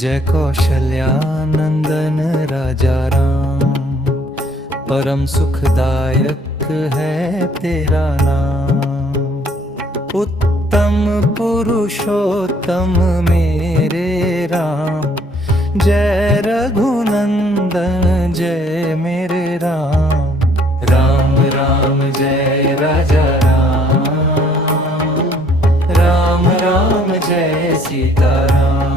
जय कौशल्यानंदन राजा राम, परम सुखदायक है तेरा नाम। उत्तम पुरुषोत्तम मेरे राम, जय रघुनंदन जय मेरे राम। राम राम जय राजा राम, राम राम जय सीता राम।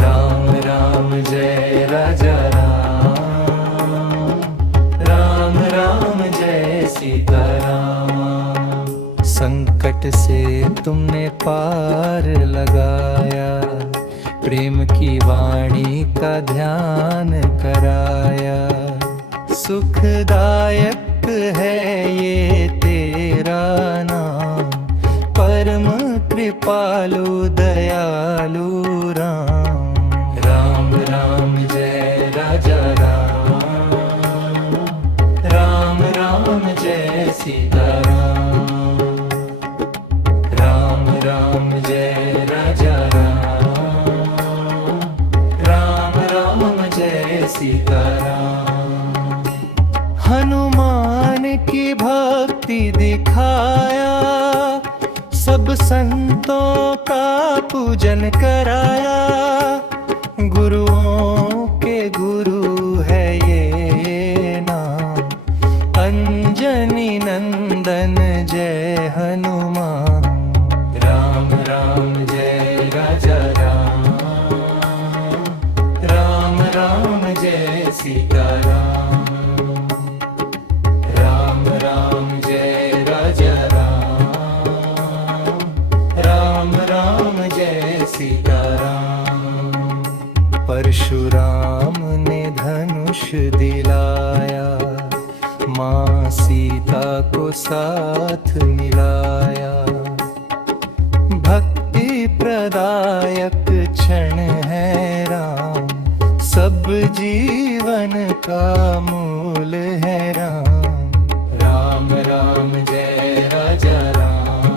राम राम जय राजा राम, राम राम जय सीता राम। संकट से तुमने पार लगाया, प्रेम की वाणी का ध्यान कराया। सुखदायक है ये तेरा नाम, परम कृपालु दयालु राम। राम राम जय राजा राम, राम राम जय सीता राम। राम राम जय राजा राम, राम राम जय सीता राम। हनुमान की भक्ति दिखाया, सब संतों का पूजन कराया। गुरुओं के गुरु है ये नाम, अंजनी नंदन जय हनुमान। राम राम जय राजा राम, राम राम जय सीता राम। राम राम जय राजा राम, राम राम जय सीता राम। परशुराम ने धनुष दिलाया, माँ सीता को साथ मिलाया। भक्ति प्रदायक क्षण है राम, सब जीवन का मूल है राम। राम राम जय राजा राम,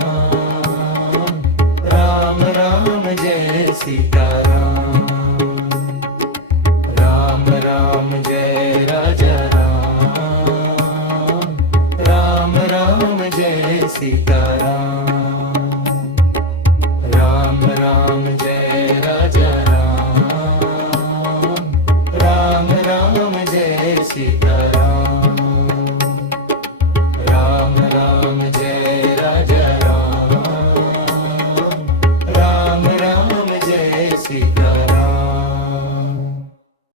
राम राम जय सीता राम। राम राम जय राजा राम, राम राम जय सीता राम। राम राम जय राजा राम, राम राम जय सीता।